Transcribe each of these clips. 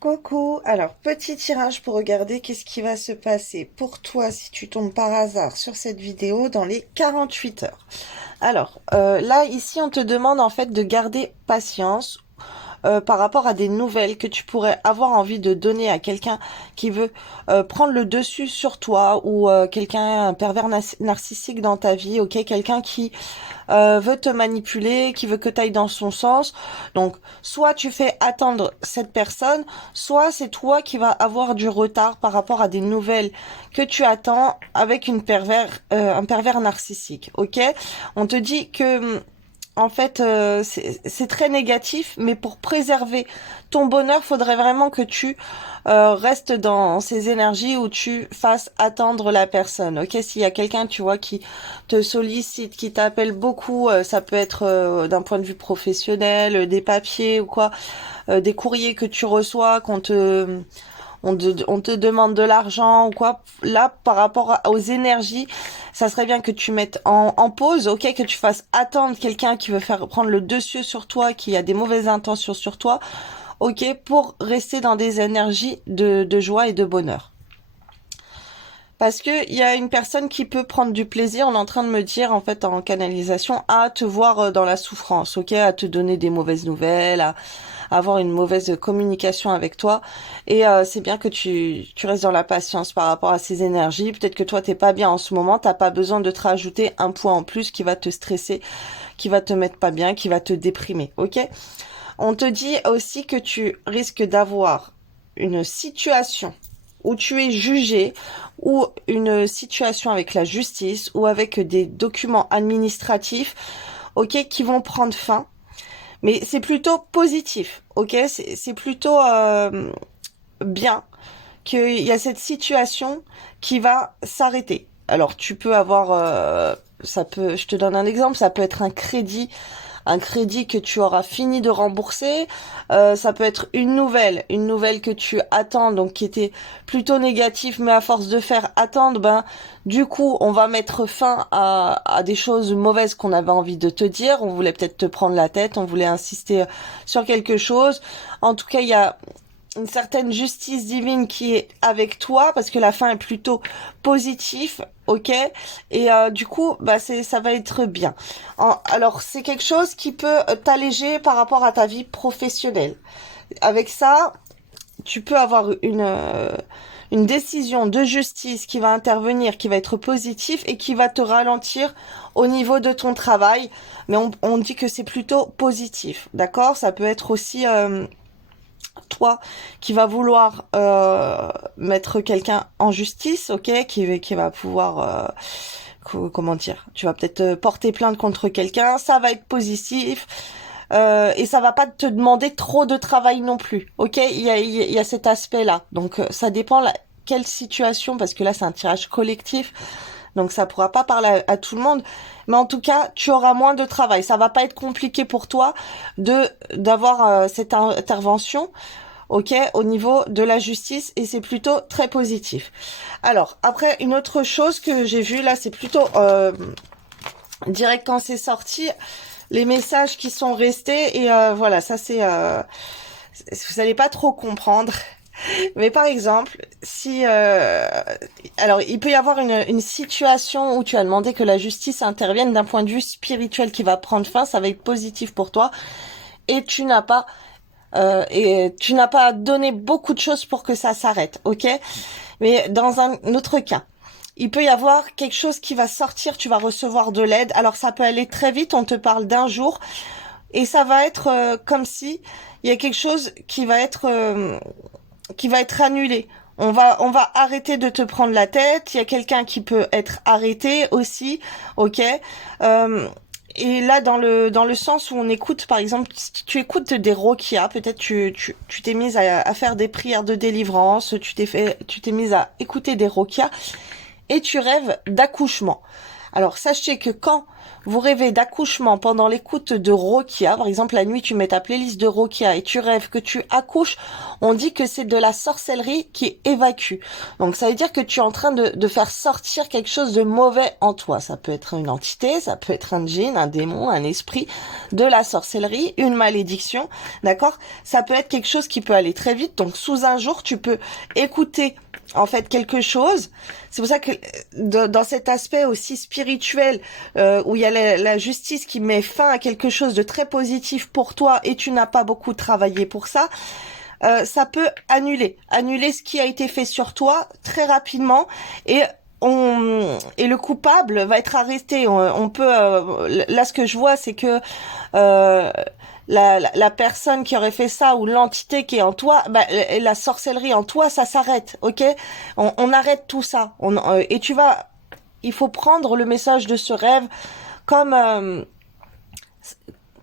Coucou, alors petit tirage pour regarder qu'est-ce qui va se passer pour toi si tu tombes par hasard sur cette vidéo dans les 48 heures. Alors là ici on te demande en fait de garder patience par rapport à des nouvelles que tu pourrais avoir envie de donner à quelqu'un qui veut prendre le dessus sur toi ou quelqu'un, un pervers narcissique dans ta vie, ok, quelqu'un qui veut te manipuler, qui veut que tu ailles dans son sens. Donc, soit tu fais attendre cette personne, soit c'est toi qui vas avoir du retard par rapport à des nouvelles que tu attends avec un pervers narcissique, ok? On te dit que en fait, c'est très négatif, mais pour préserver ton bonheur, faudrait vraiment que tu restes dans ces énergies où tu fasses attendre la personne. Ok, s'il y a quelqu'un, tu vois, qui te sollicite, qui t'appelle beaucoup, ça peut être d'un point de vue professionnel, des papiers ou quoi, des courriers que tu reçois, on te demande de l'argent ou quoi. Là, par rapport aux énergies, ça serait bien que tu mettes en pause, ok, que tu fasses attendre quelqu'un qui veut faire prendre le dessus sur toi, qui a des mauvaises intentions sur toi, ok, pour rester dans des énergies de joie et de bonheur. Parce que il y a une personne qui peut prendre du plaisir, on est en train de me dire en fait en canalisation, à te voir dans la souffrance, ok, à te donner des mauvaises nouvelles, à avoir une mauvaise communication avec toi. Et c'est bien que tu restes dans la patience par rapport à ces énergies. Peut-être que toi t'es pas bien en ce moment, t'as pas besoin de te rajouter un point en plus qui va te stresser, qui va te mettre pas bien, qui va te déprimer, ok? On te dit aussi que tu risques d'avoir une situation où tu es jugé ou une situation avec la justice ou avec des documents administratifs, ok, qui vont prendre fin. Mais c'est plutôt positif, ok, c'est plutôt bien qu'il y a cette situation qui va s'arrêter. Alors tu peux avoir, ça peut, je te donne un exemple, ça peut être un crédit que tu auras fini de rembourser. Ça peut être une nouvelle que tu attends, donc qui était plutôt négative, mais à force de faire attendre, ben du coup, on va mettre fin à des choses mauvaises qu'on avait envie de te dire. On voulait peut-être te prendre la tête, on voulait insister sur quelque chose. En tout cas, il y a une certaine justice divine qui est avec toi parce que la fin est plutôt positive, ok, et du coup bah ça va être bien. Alors c'est quelque chose qui peut t'alléger par rapport à ta vie professionnelle. Avec ça tu peux avoir une décision de justice qui va intervenir, qui va être positive et qui va te ralentir au niveau de ton travail, mais on dit que c'est plutôt positif, d'accord. Ça peut être aussi toi qui va vouloir mettre quelqu'un en justice, ok, qui va pouvoir comment dire, tu vas peut-être porter plainte contre quelqu'un, ça va être positif. Et ça va pas te demander trop de travail non plus, ok. Il y a cet aspect-là, donc ça dépend quelle situation, parce que là c'est un tirage collectif, donc ça pourra pas parler à tout le monde, mais en tout cas tu auras moins de travail, ça va pas être compliqué pour toi de d'avoir cette intervention, ok, au niveau de la justice, et c'est plutôt très positif. Alors après, une autre chose que j'ai vue là, c'est plutôt direct quand c'est sorti, les messages qui sont restés, et voilà, ça c'est vous allez pas trop comprendre. Mais par exemple, si alors il peut y avoir une situation où tu as demandé que la justice intervienne d'un point de vue spirituel qui va prendre fin, ça va être positif pour toi, et tu n'as pas donné beaucoup de choses pour que ça s'arrête, ok? Mais dans un autre cas, il peut y avoir quelque chose qui va sortir, tu vas recevoir de l'aide. Alors ça peut aller très vite, on te parle d'un jour, et ça va être comme si il y a quelque chose qui va être annulé. On va arrêter de te prendre la tête. Il y a quelqu'un qui peut être arrêté aussi, ok. Euh, et là, dans le sens où on écoute, par exemple, si tu écoutes des roquia, peut-être tu t'es mise à faire des prières de délivrance, tu t'es mise à écouter des roquia et tu rêves d'accouchement. Alors, sachez que quand vous rêvez d'accouchement pendant l'écoute de Rokia, par exemple la nuit tu mets ta playlist de Rokia et tu rêves que tu accouches, on dit que c'est de la sorcellerie qui évacue. Donc ça veut dire que tu es en train de faire sortir quelque chose de mauvais en toi. Ça peut être une entité, ça peut être un djinn, un démon, un esprit, de la sorcellerie, une malédiction, d'accord? Ça peut être quelque chose qui peut aller très vite. Donc sous un jour, tu peux écouter en fait quelque chose. C'est pour ça que dans cet aspect aussi spirituel où il y a la justice qui met fin à quelque chose de très positif pour toi et tu n'as pas beaucoup travaillé pour ça, ça peut annuler ce qui a été fait sur toi très rapidement et le coupable va être arrêté. On peut là ce que je vois c'est que la personne qui aurait fait ça ou l'entité qui est en toi, bah, la sorcellerie en toi, ça s'arrête, ok? On arrête tout ça. Et il faut prendre le message de ce rêve comme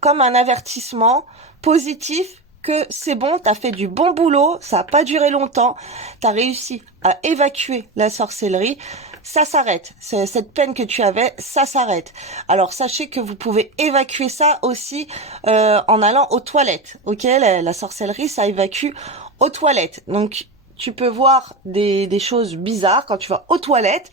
comme un avertissement positif que c'est bon, t'as fait du bon boulot, ça a pas duré longtemps, t'as réussi à évacuer la sorcellerie, ça s'arrête. Cette peine que tu avais, ça s'arrête. Alors sachez que vous pouvez évacuer ça aussi en allant aux toilettes. Ok, la sorcellerie, ça évacue aux toilettes. Donc tu peux voir des choses bizarres quand tu vas aux toilettes.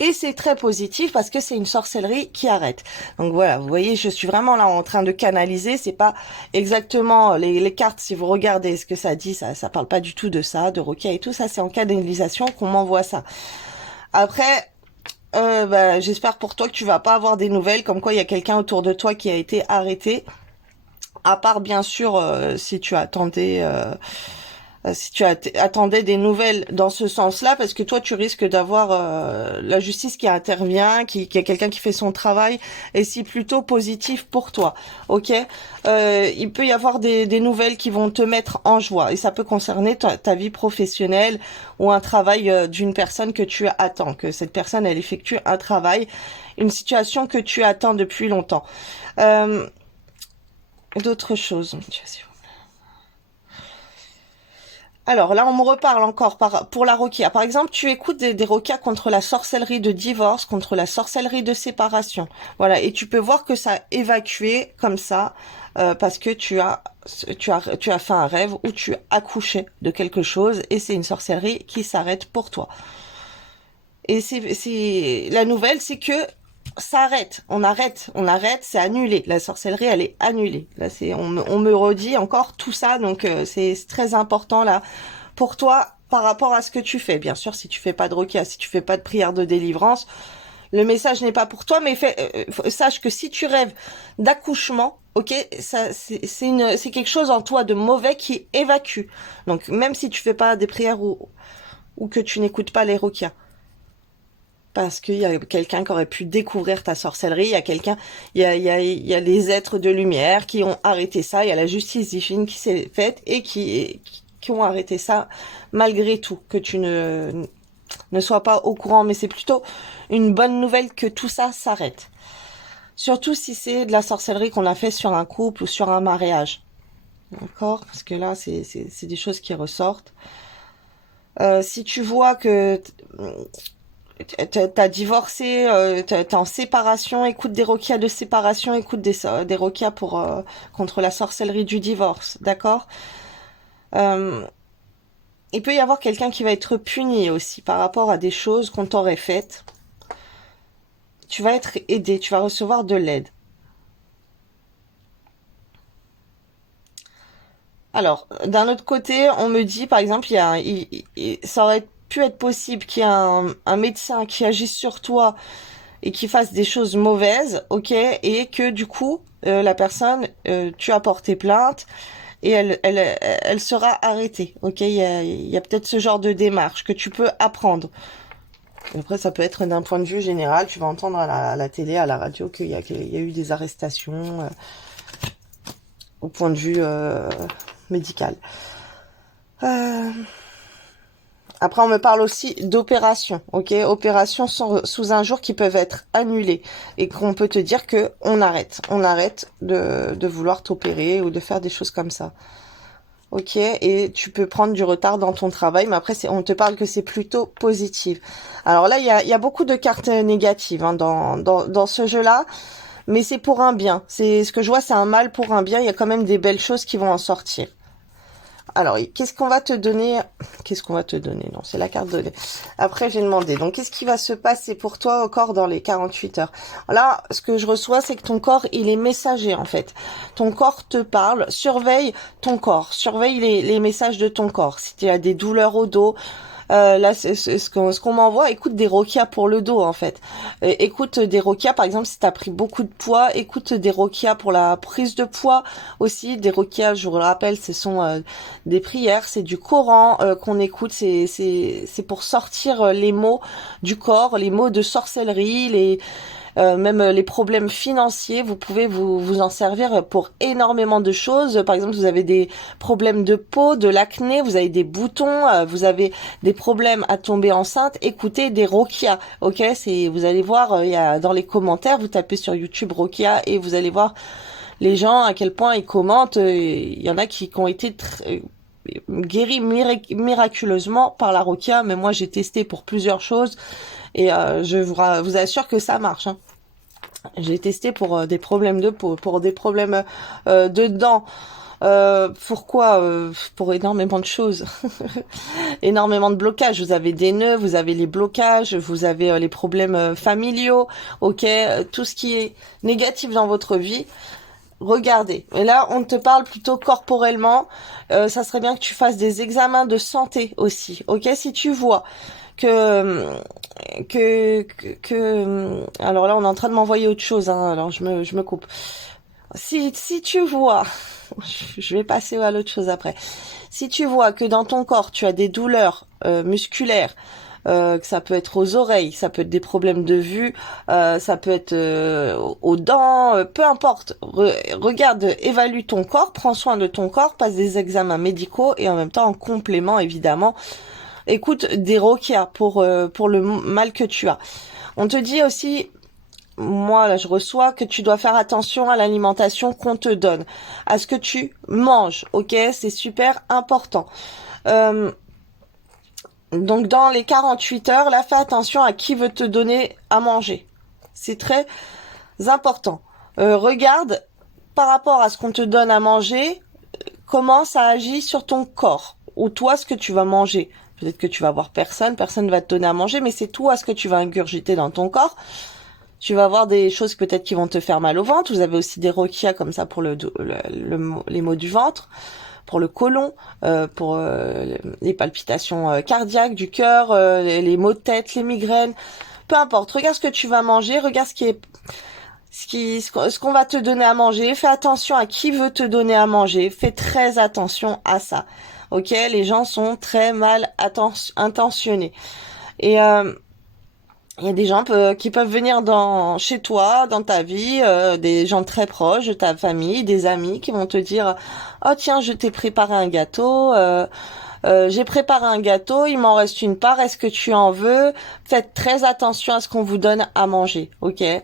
Et c'est très positif parce que c'est une sorcellerie qui arrête. Donc voilà, vous voyez, je suis vraiment là en train de canaliser. C'est pas exactement les cartes, si vous regardez ce que ça dit, ça parle pas du tout de ça, de Rokia et tout. Ça, c'est en canalisation qu'on m'envoie ça. Après, bah, j'espère pour toi que tu vas pas avoir des nouvelles comme quoi il y a quelqu'un autour de toi qui a été arrêté. À part, bien sûr, si tu attendais... si tu attendais des nouvelles dans ce sens-là, parce que toi, tu risques d'avoir la justice qui intervient, qui a quelqu'un qui fait son travail, et c'est plutôt positif pour toi, ok? Il peut y avoir des nouvelles qui vont te mettre en joie, et ça peut concerner ta vie professionnelle ou un travail d'une personne que tu attends, que cette personne, elle effectue un travail, une situation que tu attends depuis longtemps. D'autres choses. Alors là, on me reparle encore pour la Rokia. Par exemple, tu écoutes des Rokia contre la sorcellerie de divorce, contre la sorcellerie de séparation. Voilà, et tu peux voir que ça a évacué comme ça parce que tu as fait un rêve où tu accouchais de quelque chose et c'est une sorcellerie qui s'arrête pour toi. Et c'est la nouvelle, c'est que ça arrête, on arrête, c'est annulé. La sorcellerie, elle est annulée. Là, on me redit encore tout ça, donc c'est très important là pour toi par rapport à ce que tu fais. Bien sûr, si tu fais pas de Rokia, si tu fais pas de prière de délivrance, le message n'est pas pour toi, mais sache que si tu rêves d'accouchement, ok, ça c'est quelque chose en toi de mauvais qui évacue. Donc même si tu fais pas des prières ou que tu n'écoutes pas les Rokia. Parce qu'il y a quelqu'un qui aurait pu découvrir ta sorcellerie, il y a les êtres de lumière qui ont arrêté ça, il y a la justice divine qui s'est faite et qui ont arrêté ça malgré tout, que tu ne sois pas au courant, mais c'est plutôt une bonne nouvelle que tout ça s'arrête. Surtout si c'est de la sorcellerie qu'on a fait sur un couple ou sur un mariage. D'accord? Parce que là, c'est des choses qui ressortent. Si tu vois que t'as divorcé, t'es en séparation, écoute des Rokia de séparation, écoute des Rokia pour contre la sorcellerie du divorce, d'accord? Il peut y avoir quelqu'un qui va être puni aussi par rapport à des choses qu'on t'aurait faites. Tu vas être aidé, tu vas recevoir de l'aide. Alors, d'un autre côté, on me dit, par exemple, ça aurait pu être possible qu'il y ait un médecin qui agisse sur toi et qui fasse des choses mauvaises, ok, et que du coup, la personne, tu as porté plainte et elle sera arrêtée, ok. Il y a peut-être ce genre de démarche que tu peux apprendre. Après, ça peut être d'un point de vue général. Tu vas entendre à la télé, à la radio, qu'il y a eu des arrestations au point de vue médical. Après, on me parle aussi d'opérations, ok, opérations sous un jour qui peuvent être annulées et qu'on peut te dire que on arrête de vouloir t'opérer ou de faire des choses comme ça. ok, et tu peux prendre du retard dans ton travail, mais après, on te parle que c'est plutôt positif. Alors là, il y a beaucoup de cartes négatives hein, dans ce jeu-là, mais c'est pour un bien. C'est ce que je vois, c'est un mal pour un bien. Il y a quand même des belles choses qui vont en sortir. Alors, qu'est-ce qu'on va te donner? Qu'est-ce qu'on va te donner? Non, c'est la carte de... Après, j'ai demandé. Donc, qu'est-ce qui va se passer pour toi au corps dans les 48 heures? Là, ce que je reçois, c'est que ton corps, il est messager, en fait. Ton corps te parle. Surveille ton corps. Surveille les messages de ton corps. Si tu as des douleurs au dos, là, c'est ce qu'on m'envoie. Écoute des roquias pour le dos, en fait. Écoute des roquias, par exemple, si tu as pris beaucoup de poids, écoute des roquias pour la prise de poids aussi. Des roquias, je vous le rappelle, ce sont des prières, c'est du Coran qu'on écoute. C'est pour sortir les mots du corps, les mots de sorcellerie, même les problèmes financiers, vous pouvez vous en servir pour énormément de choses. Par exemple, vous avez des problèmes de peau, de l'acné, vous avez des boutons, vous avez des problèmes à tomber enceinte, écoutez des Rokia, ok? Vous allez voir, il y a dans les commentaires, vous tapez sur YouTube Rokia et vous allez voir les gens à quel point ils commentent. Il y en a qui ont été guéris miraculeusement par la Rokia, mais moi j'ai testé pour plusieurs choses et je vous assure que ça marche. Hein. J'ai testé pour des problèmes de peau, pour des problèmes de dents. Pourquoi pour énormément de choses. Énormément de blocages. Vous avez des nœuds, vous avez les blocages, vous avez les problèmes familiaux, ok, tout ce qui est négatif dans votre vie. Regardez. Et là, on te parle plutôt corporellement. Ça serait bien que tu fasses des examens de santé aussi, ok. Si tu vois que alors là on est en train de m'envoyer autre chose hein, alors je me coupe. Si tu vois je vais passer à l'autre chose après. Si tu vois que dans ton corps tu as des douleurs musculaires, que ça peut être aux oreilles, ça peut être des problèmes de vue, ça peut être aux dents, peu importe. Regarde, évalue ton corps, prends soin de ton corps, passe des examens médicaux et en même temps en complément évidemment écoute des roquias pour le mal que tu as. On te dit aussi, moi là je reçois que tu dois faire attention à l'alimentation qu'on te donne, à ce que tu manges, ok, c'est super important. Donc dans les 48 heures, là fais attention à qui veut te donner à manger. C'est très important. Regarde par rapport à ce qu'on te donne à manger, comment ça agit sur ton corps ou toi ce que tu vas manger. Peut-être que tu vas voir personne va te donner à manger, mais c'est toi ce que tu vas ingurgiter dans ton corps. Tu vas avoir des choses peut-être qui vont te faire mal au ventre. Vous avez aussi des roquias comme ça pour les maux du ventre, pour le côlon, pour les palpitations cardiaques du cœur, les maux de tête, les migraines. Peu importe. Regarde ce que tu vas manger, regarde ce qu'on va te donner à manger. Fais attention à qui veut te donner à manger. Fais très attention à ça. Ok, les gens sont très mal intentionnés. Et il y a des gens qui peuvent venir chez toi, dans ta vie, des gens très proches de ta famille, des amis qui vont te dire oh tiens je t'ai préparé un gâteau, j'ai préparé un gâteau, il m'en reste une part, est-ce que tu en veux? Faites très attention à ce qu'on vous donne à manger, ok? Et